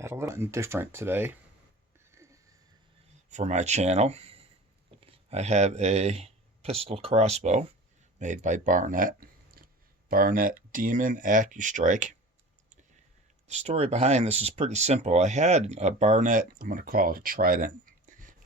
Got a little different today for my channel. I have a pistol crossbow made by Barnett. Barnett Demun Accu Strike. The story behind this is pretty simple. I had a Barnett, I'm going to call it a Trident.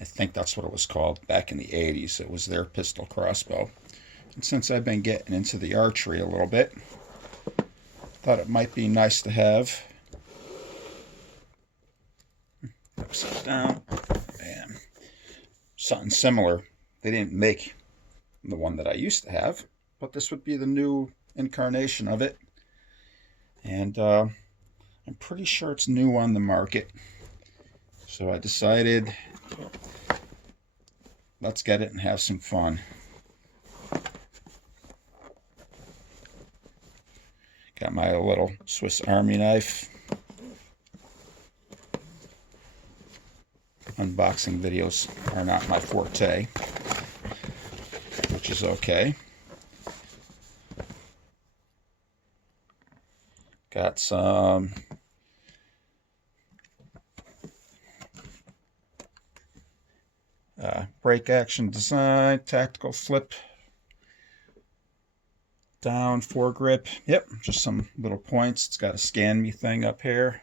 I think that's what it was called back in the 80s. It was their pistol crossbow. And since I've been getting into the archery a little bit, thought it might be nice to have upside down and something similar. They didn't make the one that I used to have, but this would be the new incarnation of it. And I'm pretty sure it's new on the market. So I decided, let's get it and have some fun. Got my little Swiss Army knife. Unboxing videos are not my forte, which is okay. Got some break action design, tactical flip down foregrip. Yep, just some little points. It's got a scan me thing up here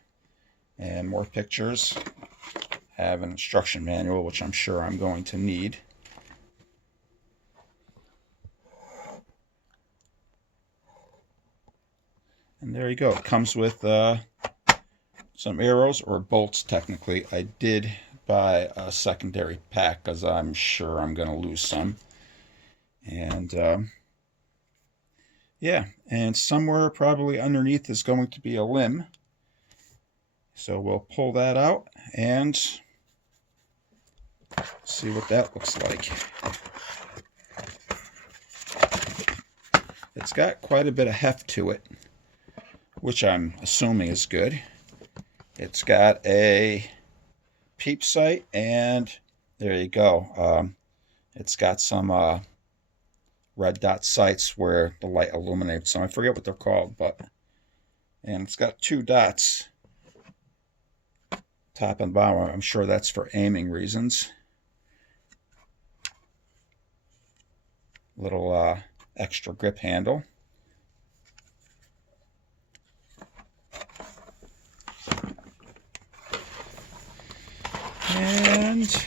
and more pictures. Have an instruction manual, which I'm sure I'm going to need. And there you go. It comes with some arrows or bolts, technically. I did buy a secondary pack because I'm sure I'm going to lose some. And yeah, and somewhere probably underneath is going to be a limb. So we'll pull that out and see what that looks like. It's got quite a bit of heft to it, which I'm assuming is good. It's got a peep sight, and there you go. It's got some red dot sights where the light illuminates them. I forget what they're called, and it's got two dots, top and bottom. I'm sure that's for aiming reasons. Little extra grip handle. And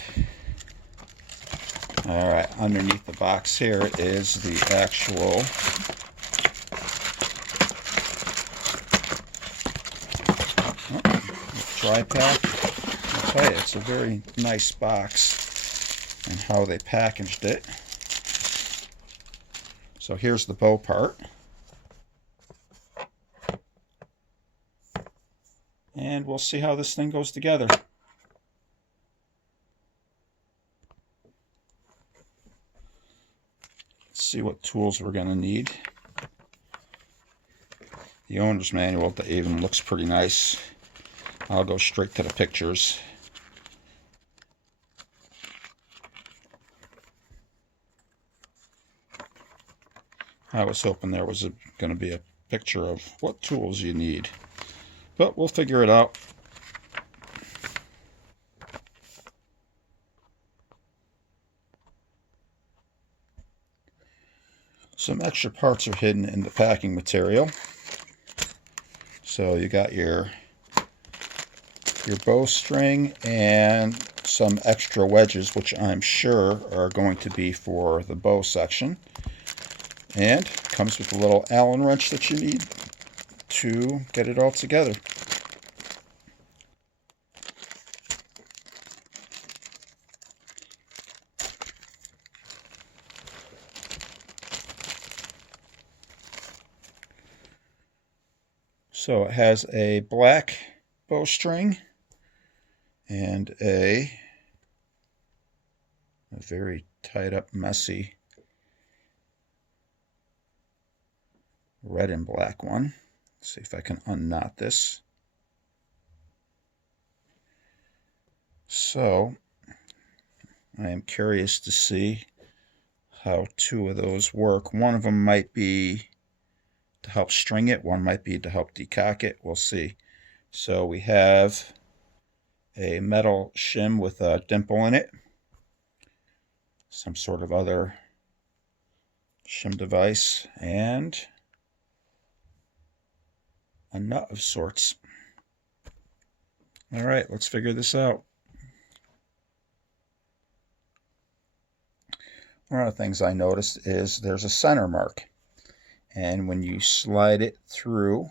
all right, underneath the box here is the actual dry pack. I'll tell you, it's a very nice box and how they packaged it. So here's the bow part. And we'll see how this thing goes together. Let's see what tools we're going to need. The owner's manual even looks pretty nice. I'll go straight to the pictures. I was hoping there was going to be a picture of what tools you need, but we'll figure it out. Some extra parts are hidden in the packing material. So you got your bowstring and some extra wedges, which I'm sure are going to be for the bow section. And comes with a little Allen wrench that you need to get it all together. So it has a black bowstring and a very tied up, messy red and black one. Let's see if I can unknot this. So I am curious to see how two of those work. One of them might be to help string it, one might be to help decock it. We'll see. So we have a metal shim with a dimple in it, some sort of other shim device, and a nut of sorts. All right, let's figure this out. One of the things I noticed is there's a center mark, and when you slide it through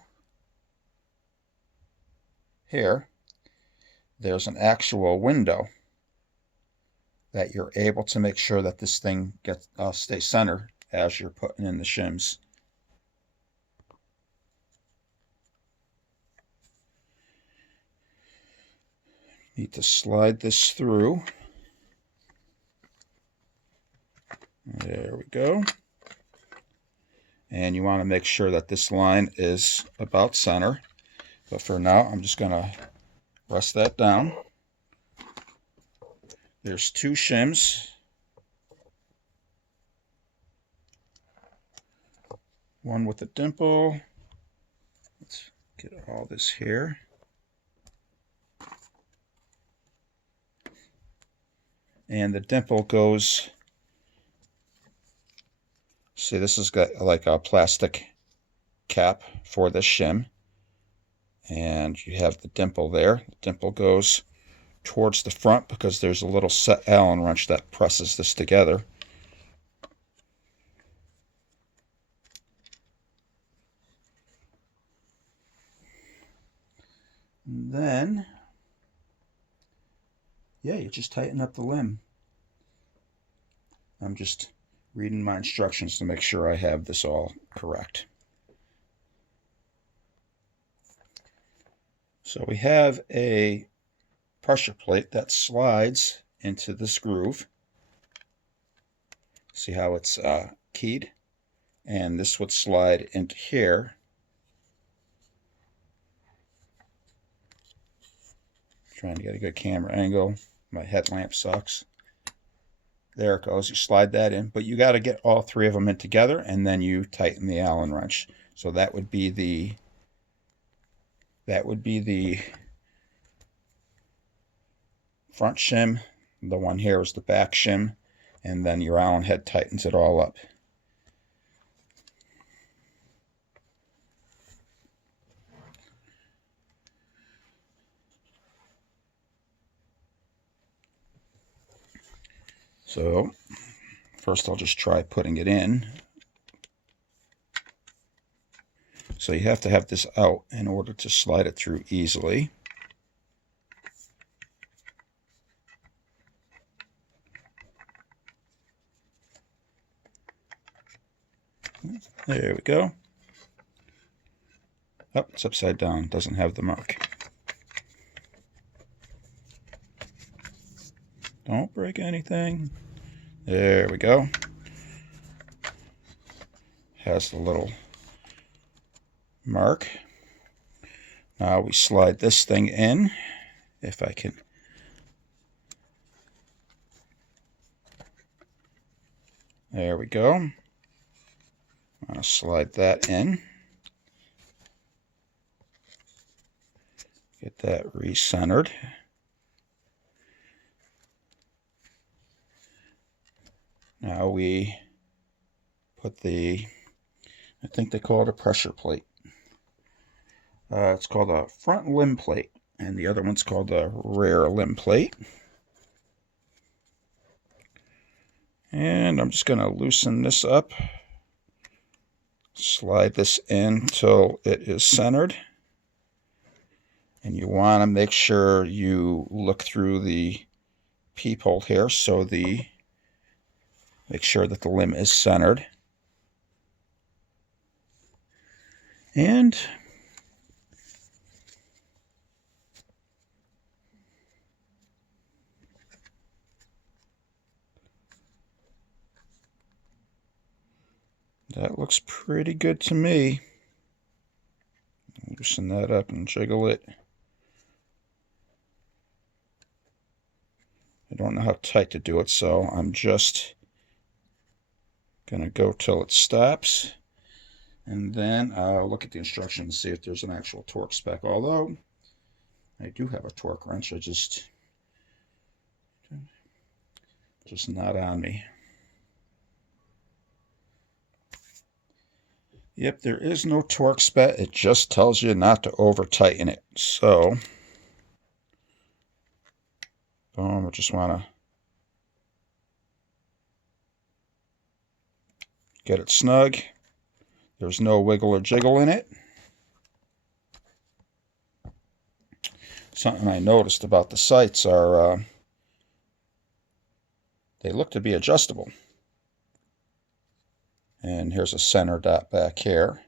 here, there's an actual window that you're able to make sure that this thing stays centered as you're putting in the shims. Need to slide this through. There we go. And you want to make sure that this line is about center. But for now, I'm just going to rest that down. There's two shims. One with a dimple. Let's get all this here. And the dimple goes, see, this has got like a plastic cap for the shim. And you have the dimple there. The dimple goes towards the front because there's a little set Allen wrench that presses this together. And then, yeah, you just tighten up the limb. I'm just reading my instructions to make sure I have this all correct. So we have a pressure plate that slides into this groove. See how it's keyed? And this would slide into here. Trying to get a good camera angle. My headlamp sucks. There it goes. You slide that in, but you got to get all three of them in together, and then you tighten the Allen wrench. So that would be the front shim. The one here is the back shim, and then your Allen head tightens it all up. So first I'll just try putting it in. So you have to have this out in order to slide it through easily. There we go. Oh, it's upside down, doesn't have the mark. Don't break anything. There we go. Has the little mark. Now we slide this thing in, if I can. There we go. I'm going to slide that in. Get that recentered. Now we put the, I think they call it a pressure plate. It's called a front limb plate, and the other one's called the rear limb plate. And I'm just going to loosen this up, slide this in till it is centered. And you want to make sure you look through the peephole here, so make sure that the limb is centered. And that looks pretty good to me. Loosen that up and jiggle it. I don't know how tight to do it, so I'm just going to go till it stops. And then I'll look at the instructions and see if there's an actual torque spec. Although, I do have a torque wrench, I just not on me. Yep, there is no torque spec. It just tells you not to over tighten it. So, I just want to get it snug. There's no wiggle or jiggle in it. Something I noticed about the sights are they look to be adjustable. And here's a center dot back here.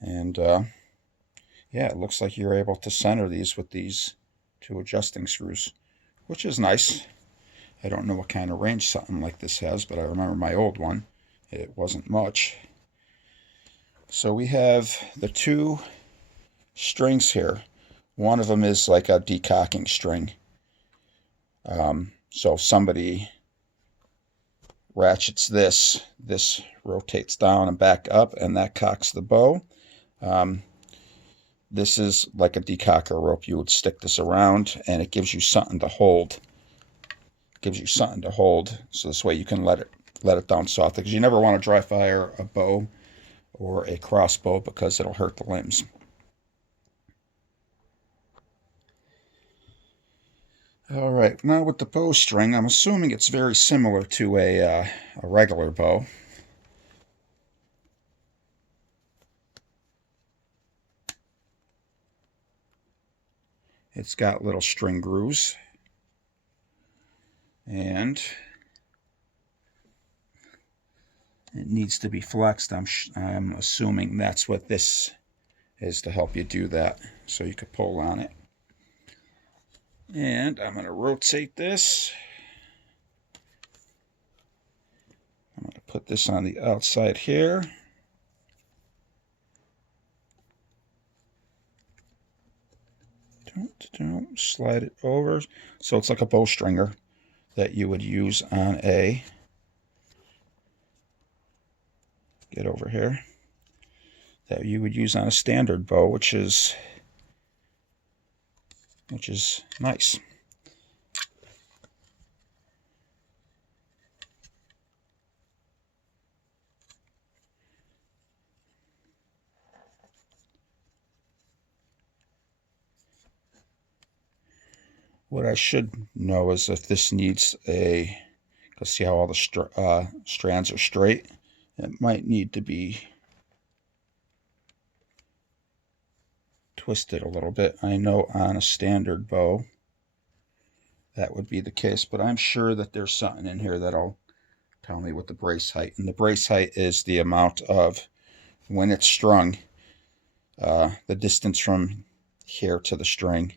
And yeah, it looks like you're able to center these with these two adjusting screws, which is nice. I don't know what kind of range something like this has, but I remember my old one. It wasn't much. So we have the two strings here. One of them is like a decocking string. So if somebody ratchets this rotates down and back up, and that cocks the bow. This is like a decocker rope. You would stick this around, and it gives you something to hold. So this way you can let it down soft, because you never want to dry fire a bow or a crossbow because it'll hurt the limbs. All right, now with the bowstring, I'm assuming it's very similar to a regular bow. It's got little string grooves, and it needs to be flexed. I'm assuming that's what this is, to help you do that, so you could pull on it. And I'm going to rotate this. I'm going to put this on the outside here. Slide it over. So it's like a bowstringer that you would use on a, get over here, that you would use on a standard bow, which is nice. What I should know is if this needs a, let's see how all the strands are straight. It might need to be twisted a little bit. I know on a standard bow that would be the case, but I'm sure that there's something in here that'll tell me what the brace height. And the brace height is the amount of, when it's strung, the distance from here to the string.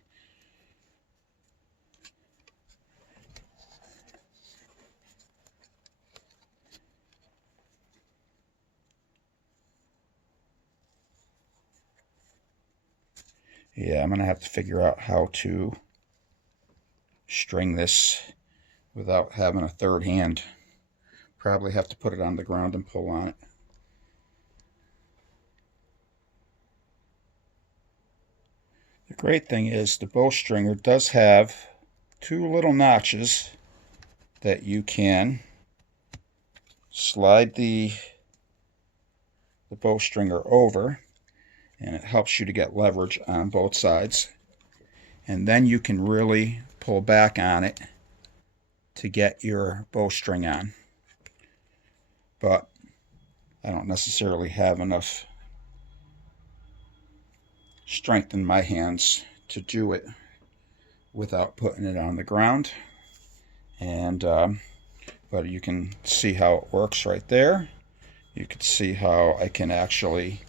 Yeah, I'm going to have to figure out how to string this without having a third hand. Probably have to put it on the ground and pull on it. The great thing is the bowstringer does have two little notches that you can slide the bowstringer over, and it helps you to get leverage on both sides. And then you can really pull back on it to get your bowstring on. But I don't necessarily have enough strength in my hands to do it without putting it on the ground. And but you can see how it works right there. You can see how I can actually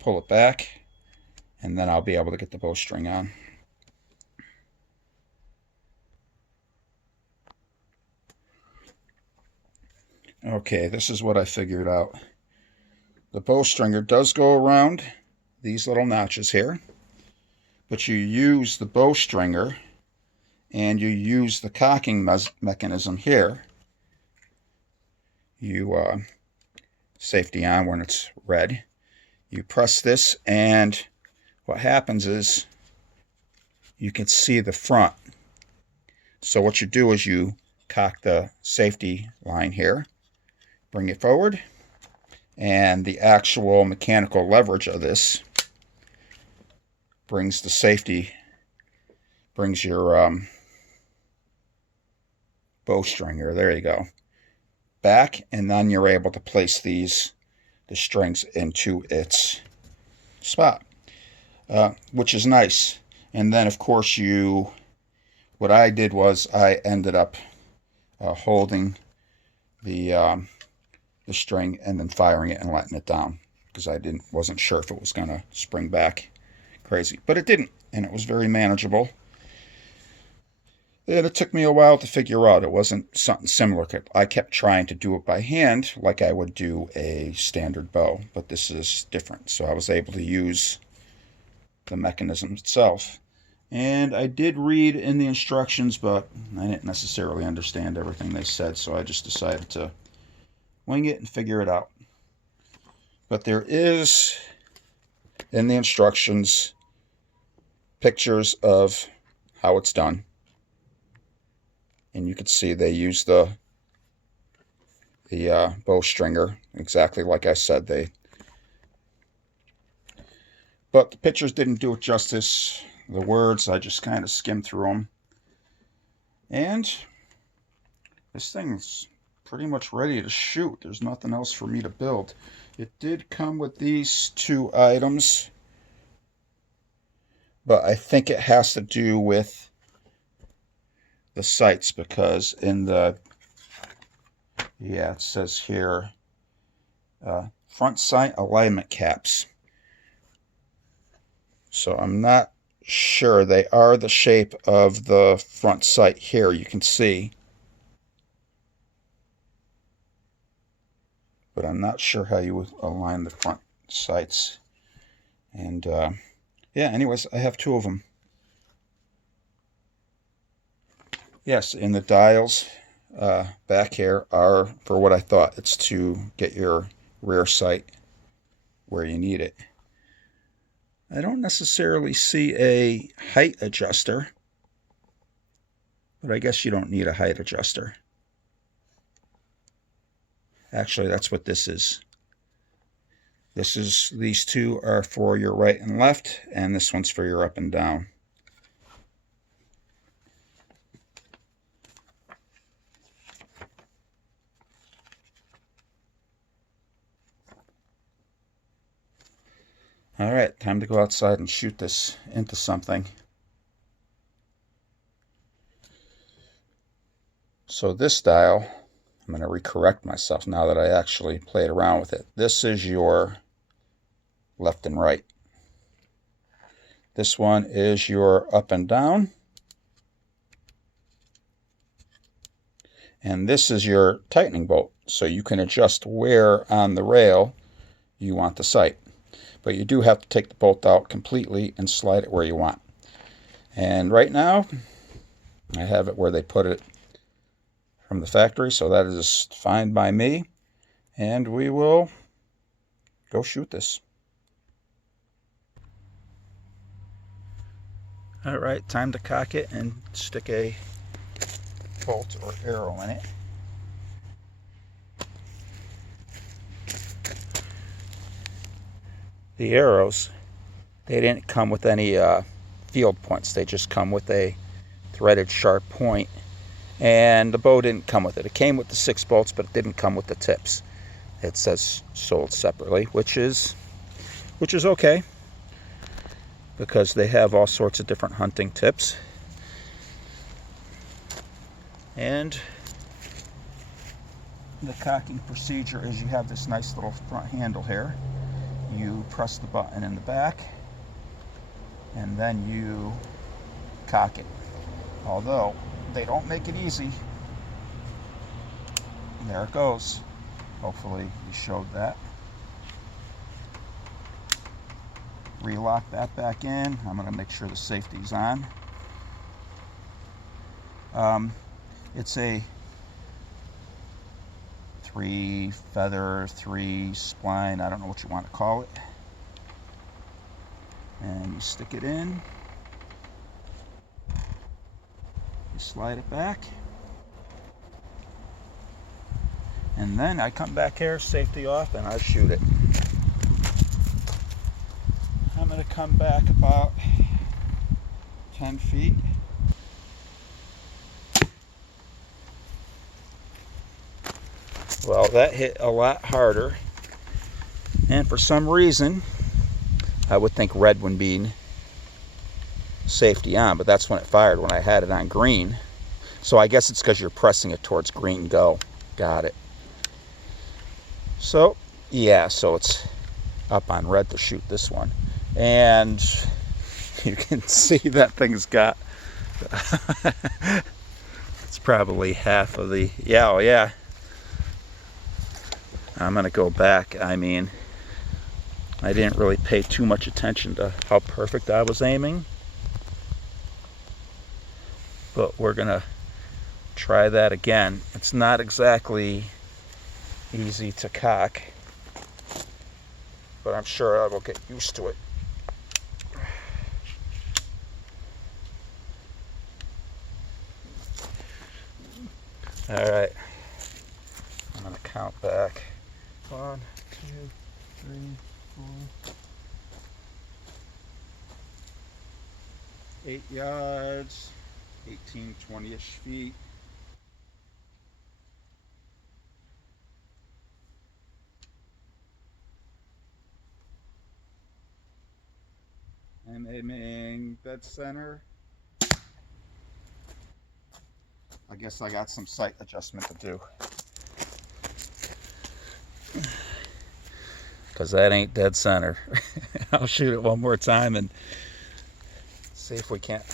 pull it back, and then I'll be able to get the bowstring on. Okay, this is what I figured out. The bowstringer does go around these little notches here, but you use the bowstringer and you use the cocking mechanism here. You safety on when it's red. You press this, and what happens is you can see the front. So what you do is you cock the safety line here, bring it forward, and the actual mechanical leverage of this brings the safety, brings your bowstringer, there you go, back, and then you're able to place the strings into its spot, which is nice. And then of course what I did was I ended up holding the string and then firing it and letting it down, because I wasn't sure if it was going to spring back crazy, but it didn't, and it was very manageable. And it took me a while to figure out. It wasn't something similar. I kept trying to do it by hand like I would do a standard bow, but this is different. So I was able to use the mechanism itself. And I did read in the instructions, but I didn't necessarily understand everything they said, so I just decided to wing it and figure it out. But there is, in the instructions, pictures of how it's done. And you can see they use the bowstringer exactly like I said. But the pictures didn't do it justice. The words, I just kind of skimmed through them. And this thing's pretty much ready to shoot. There's nothing else for me to build. It did come with these 2 items, but I think it has to do with the sights, because in it says here front sight alignment caps. So I'm not sure. They are the shape of the front sight here, you can see, but I'm not sure how you would align the front sights. And yeah, anyways, I have 2 of them. Yes, and the dials back here are for what I thought. It's to get your rear sight where you need it. I don't necessarily see a height adjuster, but I guess you don't need a height adjuster. Actually, that's what this is. These 2 are for your right and left, and this one's for your up and down. All right, time to go outside and shoot this into something. So this dial, I'm going to recorrect myself now that I actually played around with it. This is your left and right. This one is your up and down. And this is your tightening bolt, so you can adjust where on the rail you want the sight. But you do have to take the bolt out completely and slide it where you want. And right now, I have it where they put it from the factory, so that is fine by me. And we will go shoot this. All right, time to cock it and stick a bolt or arrow in it. The arrows, they didn't come with any field points. They just come with a threaded sharp point, and the bow didn't come with it. It came with the 6 bolts, but it didn't come with the tips. It says sold separately, which is okay, because they have all sorts of different hunting tips. And the cocking procedure is you have this nice little front handle here. You press the button in the back, and then you cock it. Although they don't make it easy. There it goes. Hopefully you showed that. Relock that back in. I'm going to make sure the safety's on. It's a 3 feather, 3 spline, I don't know what you want to call it. And you stick it in. slide it back. And then I come back here, safety off, and I shoot it. I'm going to come back about 10 feet. Well, that hit a lot harder. And for some reason, I would think red would be safety on, but that's when it fired, when I had it on green. So I guess it's because you're pressing it towards green go. Got it. So, yeah, so it's up on red to shoot this one. And you can see that thing's got, it's probably half of the, yeah, oh yeah. I'm going to go back. I mean, I didn't really pay too much attention to how perfect I was aiming. But we're going to try that again. It's not exactly easy to cock, but I'm sure I will get used to it. All right, I'm going to count back. 1, 2, 3, 4, 8 yards, 18, 20-ish feet. And aiming dead center. I guess I got some sight adjustment to do, because that ain't dead center. I'll shoot it one more time and see if we can't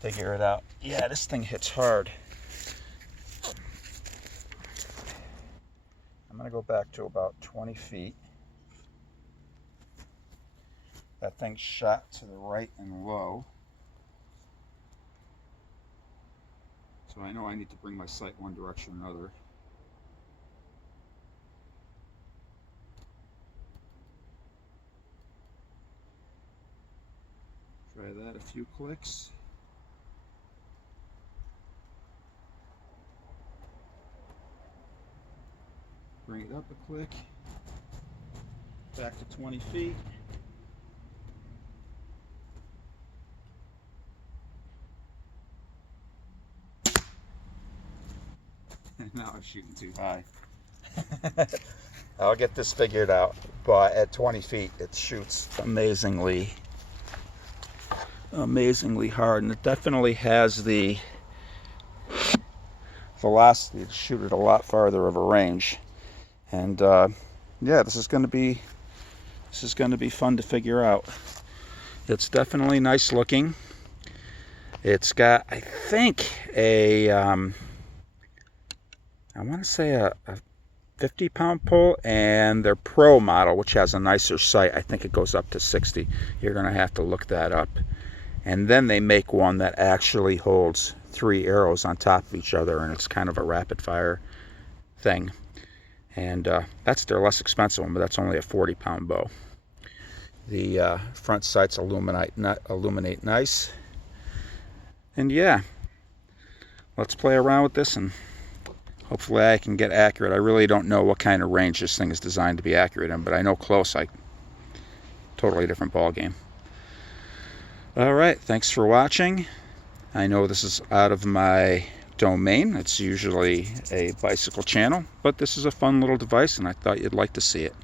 figure it out. Yeah, this thing hits hard. I'm going to go back to about 20 feet. That thing's shot to the right and low. So I know I need to bring my sight one direction or another. Try that a few clicks. Bring it up a click. Back to 20 feet. Now I'm shooting too high. I'll get this figured out, but at 20 feet it shoots amazingly hard, and it definitely has the velocity to shoot it a lot farther of a range. And yeah, this is going to be fun to figure out. It's definitely nice looking. It's got, I think, a I want to say a 50-pound pole, and their Pro model, which has a nicer sight, I think it goes up to 60. You're going to have to look that up. And then they make one that actually holds 3 arrows on top of each other, and it's kind of a rapid fire thing. And that's their less expensive one, but that's only a 40-pound bow. The front sights illuminate nice. And yeah, let's play around with this, and hopefully I can get accurate. I really don't know what kind of range this thing is designed to be accurate in, but I know close, totally different ball game. All right, thanks for watching. I know this is out of my domain. It's usually a bicycle channel, but this is a fun little device, and I thought you'd like to see it.